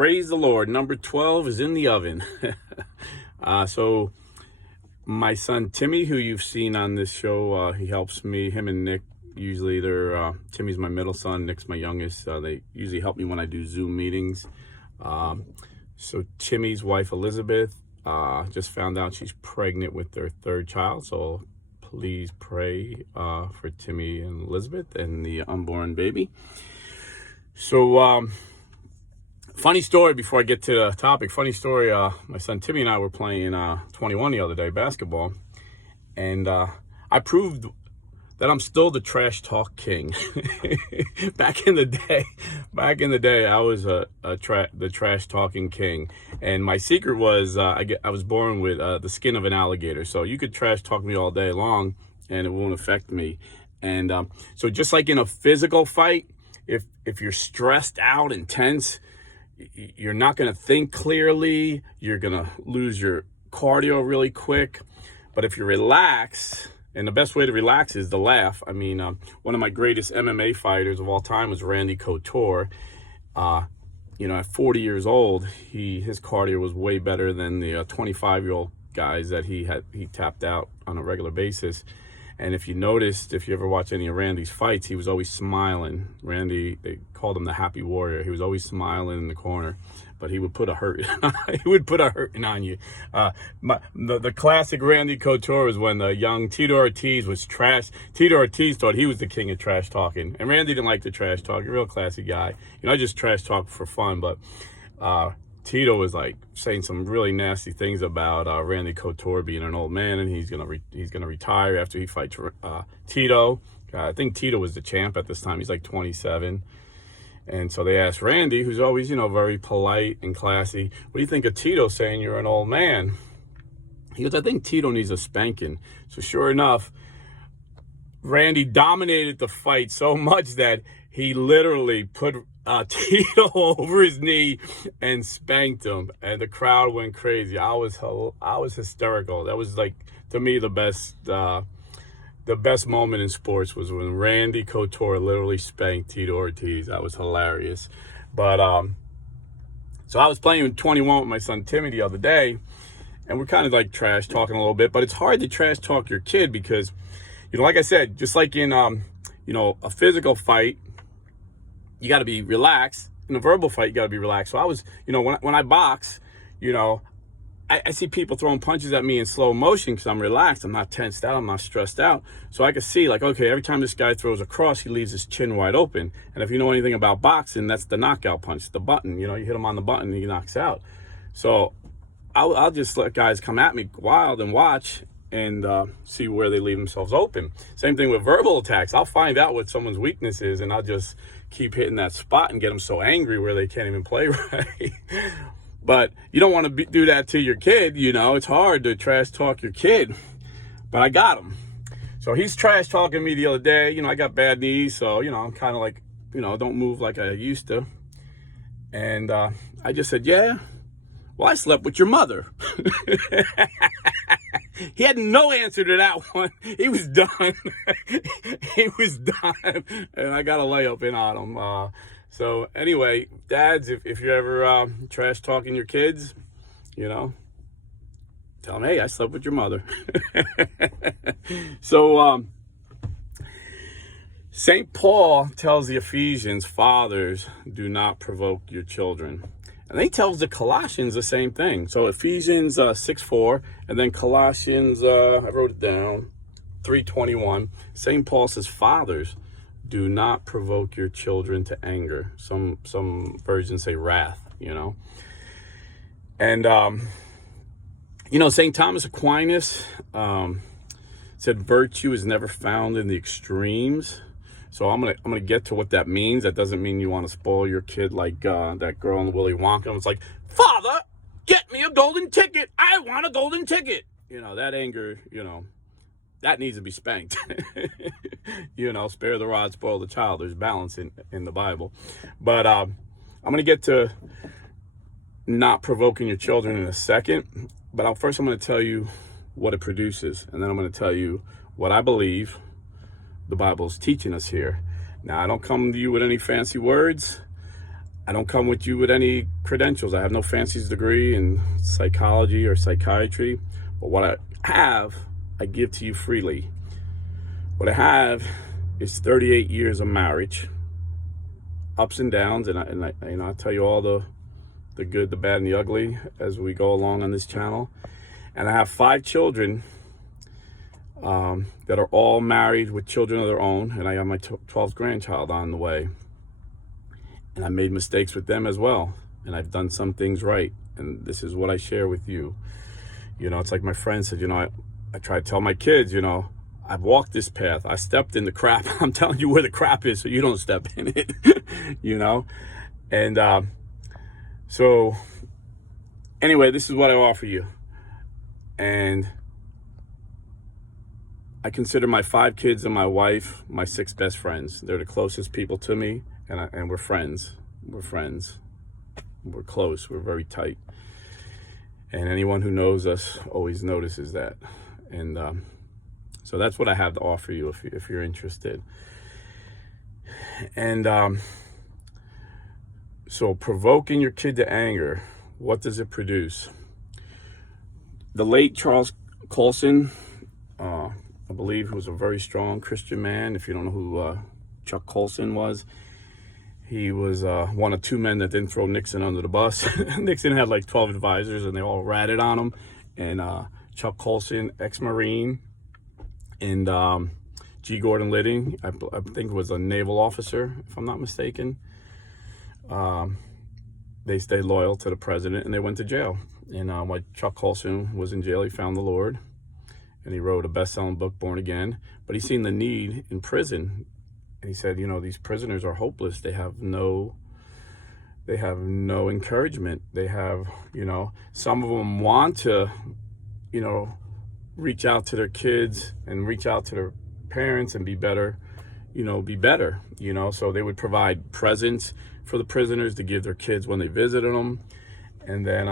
Praise the Lord. Number 12 is in the oven. So my son Timmy, who you've seen on this show, he helps me, him and Nick. Usually Timmy's my middle son, Nick's my youngest. They usually help me when I do Zoom meetings. So Timmy's wife, Elizabeth, just found out she's pregnant with their third child. So please pray for Timmy and Elizabeth and the unborn baby. So funny story before I get to the topic. Funny story, my son Timmy and I were playing 21 the other day, basketball. And I proved that I'm still the trash talk king. Back in the day, I was the trash talking king. And my secret was I was born with the skin of an alligator. So you could trash talk me all day long and it won't affect me. And so just like in a physical fight, if you're stressed out and tense, you're not going to think clearly. You're going to lose your cardio really quick. But if you relax, and the best way to relax is to laugh. I mean, one of my greatest MMA fighters of all time was Randy Couture. At 40 years old, his cardio was way better than the 25-year-old guys that he tapped out on a regular basis. And if you noticed, if you ever watch any of Randy's fights, he was always smiling. Randy, they called him the Happy Warrior. He was always smiling in the corner, but he would put a hurting on you. The classic Randy Couture was when the young Tito Ortiz was trash. Tito Ortiz thought he was the king of trash talking, and Randy didn't like the trash talk. A real classy guy. I just trash talk for fun, but Tito was like saying some really nasty things about Randy Couture being an old man, and he's gonna retire after he fights Tito. I think Tito was the champ at this time. He's like 27. And so they asked Randy, who's always, very polite and classy, what do you think of Tito saying you're an old man? He goes, I think Tito needs a spanking. So sure enough, Randy dominated the fight so much that he literally put Tito over his knee and spanked him, and the crowd went crazy. I was hysterical. That was, like, to me, the best moment in sports was when Randy Couture literally spanked Tito Ortiz. That was hilarious. But so I was playing with 21 with my son Timmy the other day, and we're kind of like trash talking a little bit. But it's hard to trash talk your kid because, like I said, just like in a physical fight, you got to be relaxed. In a verbal fight, you got to be relaxed. So I was, when I box, I see people throwing punches at me in slow motion because I'm relaxed. I'm not tensed out. I'm not stressed out. So I can see, like, okay, every time this guy throws a cross, he leaves his chin wide open. And if you know anything about boxing, that's the knockout punch, the button. You hit him on the button and he knocks out. So I'll just let guys come at me wild and watch and see where they leave themselves open. Same thing with verbal attacks. I'll find out what someone's weakness is, and I'll just keep hitting that spot and get them so angry where they can't even play right. But you don't want to do that to your kid. It's hard to trash talk your kid, but I got him. So he's trash talking me the other day. I got bad knees, so I'm kind of like, don't move like I used to. And I just said, yeah, well, I slept with your mother. He had no answer to that one. He was done. He was done. And I got a layup in on him. So anyway, dads, if you're ever trash talking your kids, tell them, hey, I slept with your mother. So St. Paul tells the Ephesians, fathers, do not provoke your children. And he tells the Colossians the same thing. So Ephesians 6:4, and then Colossians, I wrote it down, 3:21. St. Paul says, fathers, do not provoke your children to anger. Some versions say wrath, And, St. Thomas Aquinas said virtue is never found in the extremes. So I'm gonna get to what that means. That doesn't mean you want to spoil your kid like that girl in Willy Wonka. It's like, Father, get me a golden ticket. I want a golden ticket. That anger, that needs to be spanked. Spare the rod, spoil the child. There's balance in the Bible. But I'm gonna get to not provoking your children in a second. But first I'm gonna tell you what it produces, and then I'm gonna tell you what I believe the Bible's teaching us here. Now, I don't come to you with any fancy words. I don't come with you with any credentials. I have no fancy degree in psychology or psychiatry, but what I have, I give to you freely. What I have is 38 years of marriage, ups and downs, and I'll tell you all the good, the bad, and the ugly as we go along on this channel. And I have 5 children that are all married with children of their own, and I got my 12th grandchild on the way. And I made mistakes with them as well, and I've done some things right, and this is what I share with you. It's like my friend said, I try to tell my kids, I've walked this path. I stepped in the crap. I'm telling you where the crap is so you don't step in it, And so anyway, this is what I offer you. And I consider my 5 kids and my wife my 6 best friends. They're the closest people to me, and we're friends. We're friends. We're close. We're very tight. And anyone who knows us always notices that. And so that's what I have to offer you if you're interested. And so provoking your kid to anger, what does it produce? The late Charles Colson, I believe, who was a very strong Christian man. If you don't know who Chuck Colson was, he was one of 2 men that didn't throw Nixon under the bus. Nixon had like 12 advisors, and they all ratted on him. And Chuck Colson, ex-Marine, and G. Gordon Liddy, I think was a naval officer, if I'm not mistaken. They stayed loyal to the president, and they went to jail. And while Chuck Colson was in jail, he found the Lord, and he wrote a best-selling book, Born Again. But he seen the need in prison, and he said, these prisoners are hopeless. They have no encouragement. They have, some of them want to, reach out to their kids and reach out to their parents and be better. So they would provide presents for the prisoners to give their kids when they visited them. And then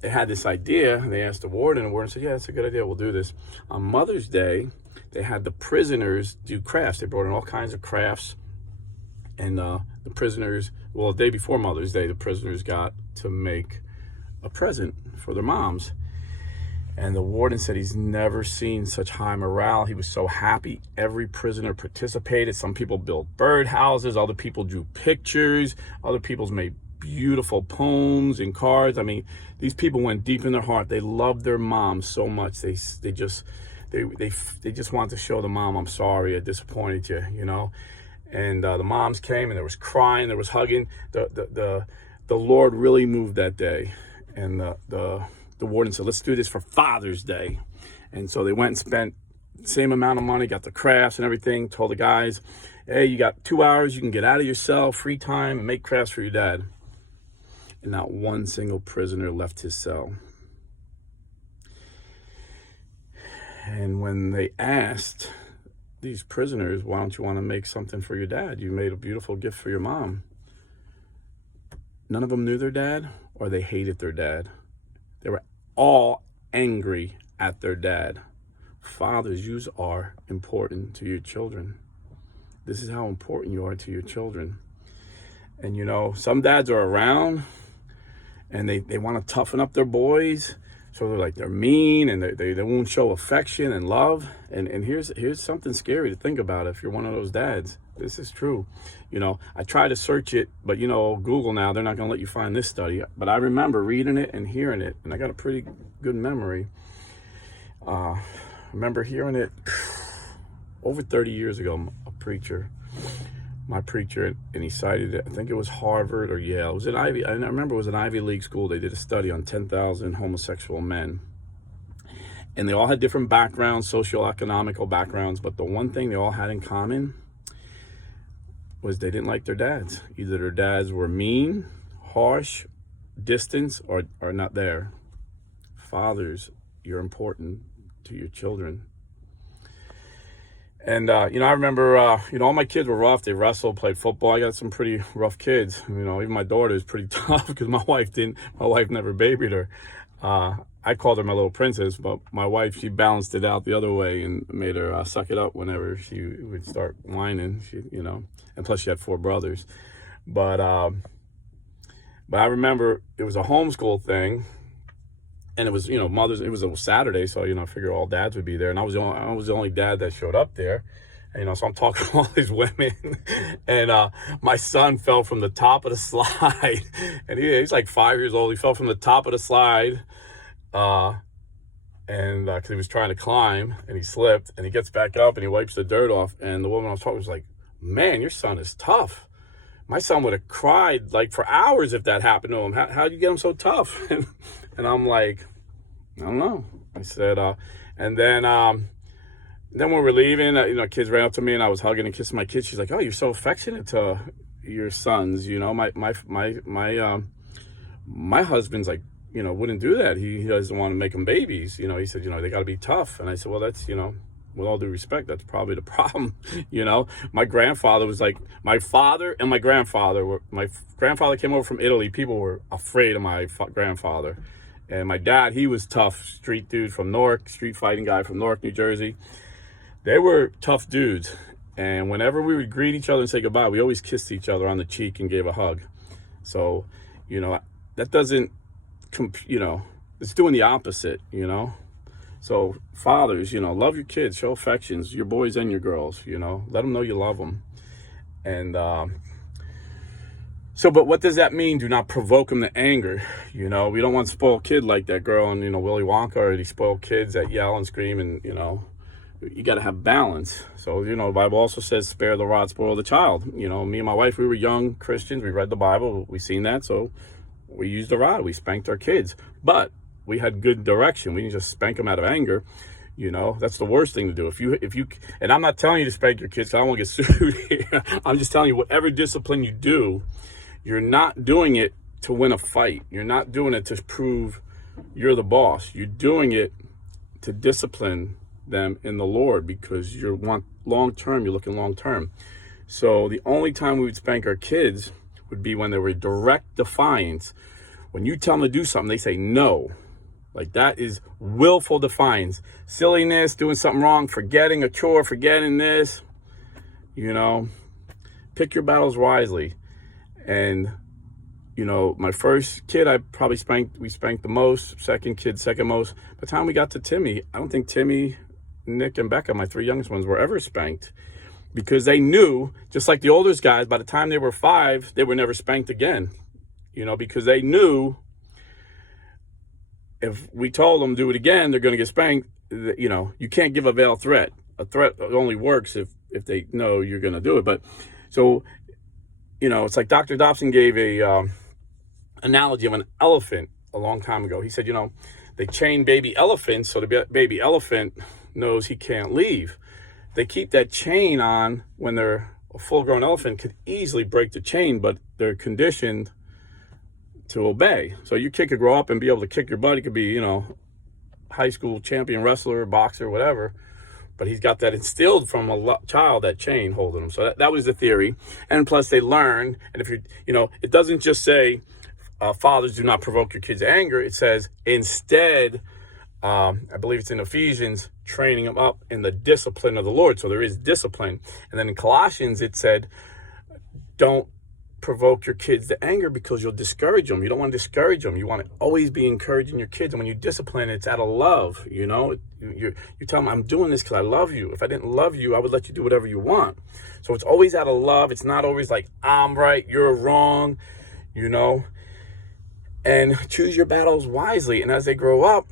they had this idea. They asked the warden, and the warden said, yeah, that's a good idea. We'll do this. On Mother's Day, they had the prisoners do crafts. They brought in all kinds of crafts. And the prisoners, the day before Mother's Day, the prisoners got to make a present for their moms. And the warden said he's never seen such high morale. He was so happy. Every prisoner participated. Some people built birdhouses. Other people drew pictures. Other people made beautiful poems and cards. I mean, these people went deep in their heart. They loved their mom so much. They just wanted to show the mom, I'm sorry, I disappointed you, And the moms came, and there was crying, there was hugging. The Lord really moved that day. And the warden said, let's do this for Father's Day. And so they went and spent the same amount of money, got the crafts and everything, told the guys, hey, you got 2 hours, you can get out of your cell, free time, and make crafts for your dad. And not one single prisoner left his cell. And when they asked these prisoners, why don't you want to make something for your dad? You made a beautiful gift for your mom. None of them knew their dad, or they hated their dad. They were all angry at their dad. Fathers, you are important to your children. This is how important you are to your children. And some dads are around, and they want to toughen up their boys. So they're mean, and they won't show affection and love. And here's something scary to think about if you're one of those dads. This is true. I try to search it, but Google now, they're not going to let you find this study. But I remember reading it and hearing it, and I got a pretty good memory. I remember hearing it over 30 years ago. My preacher, and he cited it. I think it was Harvard or Yale. It was an Ivy. I remember it was an Ivy League school. They did a study on 10,000 homosexual men, and they all had different backgrounds, socioeconomical backgrounds. But the one thing they all had in common was they didn't like their dads. Either their dads were mean, harsh, distant, or not there. Fathers, you're important to your children. And, I remember, all my kids were rough. They wrestled, played football. I got some pretty rough kids. Even my daughter is pretty tough because my wife never babied her. I called her my little princess, but my wife, she balanced it out the other way and made her suck it up whenever she would start whining, and plus she had 4 brothers. But But I remember it was a homeschool thing, and it was, it was a Saturday, so, I figured all dads would be there, and I was the only dad that showed up there. And, so I'm talking to all these women, and my son fell from the top of the slide, and he's like 5 years old. He fell from the top of the slide, and because he was trying to climb, and he slipped, and he gets back up, and he wipes the dirt off, and the woman I was talking to was like, man, your son is tough. My son would have cried like for hours if that happened to him. How'd you get him so tough? And I'm like, I don't know. I said, and then when we're leaving, kids ran up to me, and I was hugging and kissing my kids. She's like, oh, you're so affectionate to your sons. My husband's like, wouldn't do that. He doesn't want to make them babies. He said, they got to be tough. And I said, well, that's, with all due respect, that's probably the problem. My grandfather was like, my father and my grandfather came over from Italy. People were afraid of my grandfather. And my dad, he was tough, street dude from Newark, street fighting guy from Newark, New Jersey. They were tough dudes. And whenever we would greet each other and say goodbye, we always kissed each other on the cheek and gave a hug. So, that doesn't, it's doing the opposite, So fathers, love your kids, show affections, your boys and your girls, let them know you love them. And but what does that mean? Do not provoke them to anger. We don't want to spoil a kid like that girl in, Willy Wonka, or these spoiled kids that yell and scream, and, you got to have balance. So, the Bible also says, spare the rod, spoil the child. Me and my wife, we were young Christians. We read the Bible. We seen that. So we used the rod. We spanked our kids. But we had good direction. We didn't just spank them out of anger. That's the worst thing to do. If you, and I'm not telling you to spank your kids, 'cause I don't want to get sued here. I'm just telling you, whatever discipline you do, you're not doing it to win a fight. You're not doing it to prove you're the boss. You're doing it to discipline them in the Lord, because you're looking long term. So the only time we would spank our kids would be when they were direct defiance. When you tell them to do something, they say no. Like, that is willful defiance. Silliness, doing something wrong, forgetting a chore, forgetting this. Pick your battles wisely. And my first kid, we spanked the most. Second kid, second most. By the time we got to Timmy, I don't think Timmy, Nick, and Becca, my three youngest ones, were ever spanked, because they knew, just like the oldest guys, by the time they were 5, they were never spanked again, because they knew if we told them do it again, they're going to get spanked. You can't give a veiled threat. A threat only works if they know you're going to do it. But so, it's like Dr. Dobson gave a analogy of an elephant a long time ago. He said, they chain baby elephants, so the baby elephant knows he can't leave. They keep that chain on when they're a full-grown elephant, could easily break the chain, but they're conditioned to obey. So your kid could grow up and be able to kick your butt. He could be, high school champion wrestler, boxer, whatever. But he's got that instilled from a child, that chain holding him. So that was the theory. And plus they learn. And if it doesn't just say, fathers, do not provoke your kids to anger. It says, instead, I believe it's in Ephesians, training them up in the discipline of the Lord. So there is discipline. And then in Colossians, it said, don't provoke your kids to anger, because you'll discourage them. You don't want to discourage them. You want to always be encouraging your kids. And when you discipline, it's out of love. You're telling them, I'm doing this because I love you. If I didn't love you, I would let you do whatever you want. So it's always out of love. It's not always like, I'm right, you're wrong, and choose your battles wisely. And as they grow up,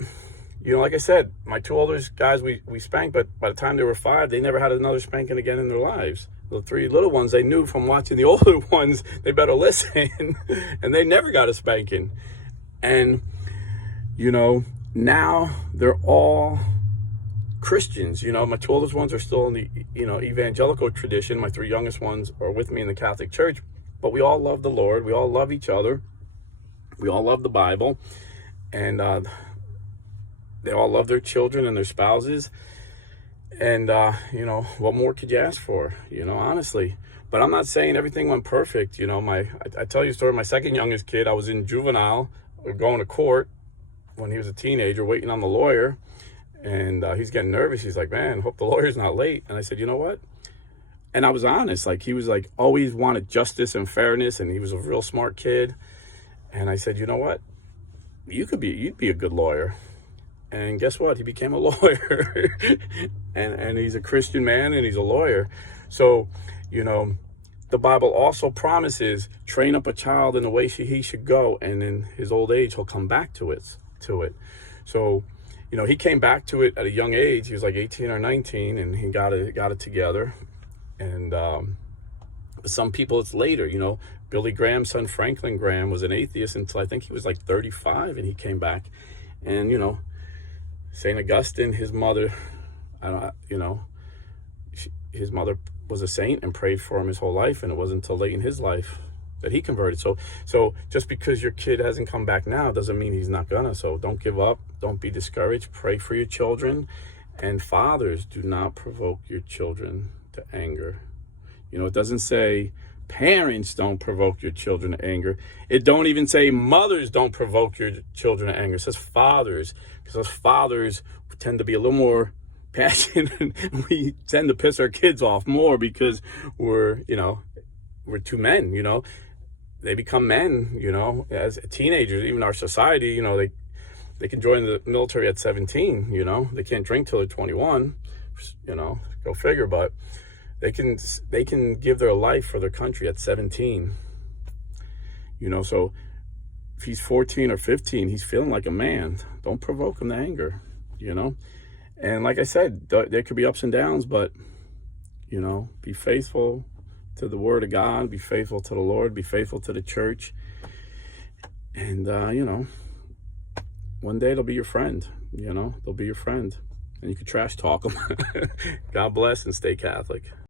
like I said, my 2 oldest guys, we spanked, but by the time they were 5, they never had another spanking again in their lives. The 3 little ones, they knew from watching the older ones, they better listen, and they never got a spanking. And, now they're all Christians. My 2 oldest ones are still in the, evangelical tradition. My 3 youngest ones are with me in the Catholic Church, but we all love the Lord. We all love each other. We all love the Bible, and they all love their children and their spouses. And, what more could you ask for, honestly? But I'm not saying everything went perfect. I tell you a story. My second youngest kid, I was in juvenile, going to court when he was a teenager, waiting on the lawyer. And he's getting nervous. He's like, man, hope the lawyer's not late. And I said, you know what? And I was honest. Like, he was like, always wanted justice and fairness. And he was a real smart kid. And I said, you know what? You'd be a good lawyer. And guess what? He became a lawyer. and he's a Christian man and he's a lawyer. So, you know, the Bible also promises, train up a child in the way he should go, and in his old age he'll come back to it. So, you know, he came back to it at a young age. He was like 18 or 19, and he got it together. And some people, it's later. You know, Billy Graham's son Franklin Graham was an atheist until I think he was like 35, and he came back. And you know, St. Augustine, his mother, his mother was a saint and prayed for him his whole life, and it wasn't until late in his life that he converted. So just because your kid hasn't come back now doesn't mean he's not gonna. So don't give up. Don't be discouraged. Pray for your children. And fathers, do not provoke your children to anger. You know, it doesn't say parents don't provoke your children to anger. It don't even say mothers don't provoke your children to anger. It says fathers, because fathers tend to be a little more passionate. We tend to piss our kids off more because we're two men, you know. They become men, you know, as teenagers. Even our society, you know, they can join the military at 17, you know. They can't drink till they're 21, you know, go figure. But they can give their life for their country at 17, you know. So if he's 14 or 15, he's feeling like a man. Don't provoke him to anger, you know. And like I said, there could be ups and downs, but, you know, be faithful to the word of God, be faithful to the Lord, be faithful to the church. And, you know, one day they'll be your friend, you know, they'll be your friend. And you can trash talk them. God bless and stay Catholic.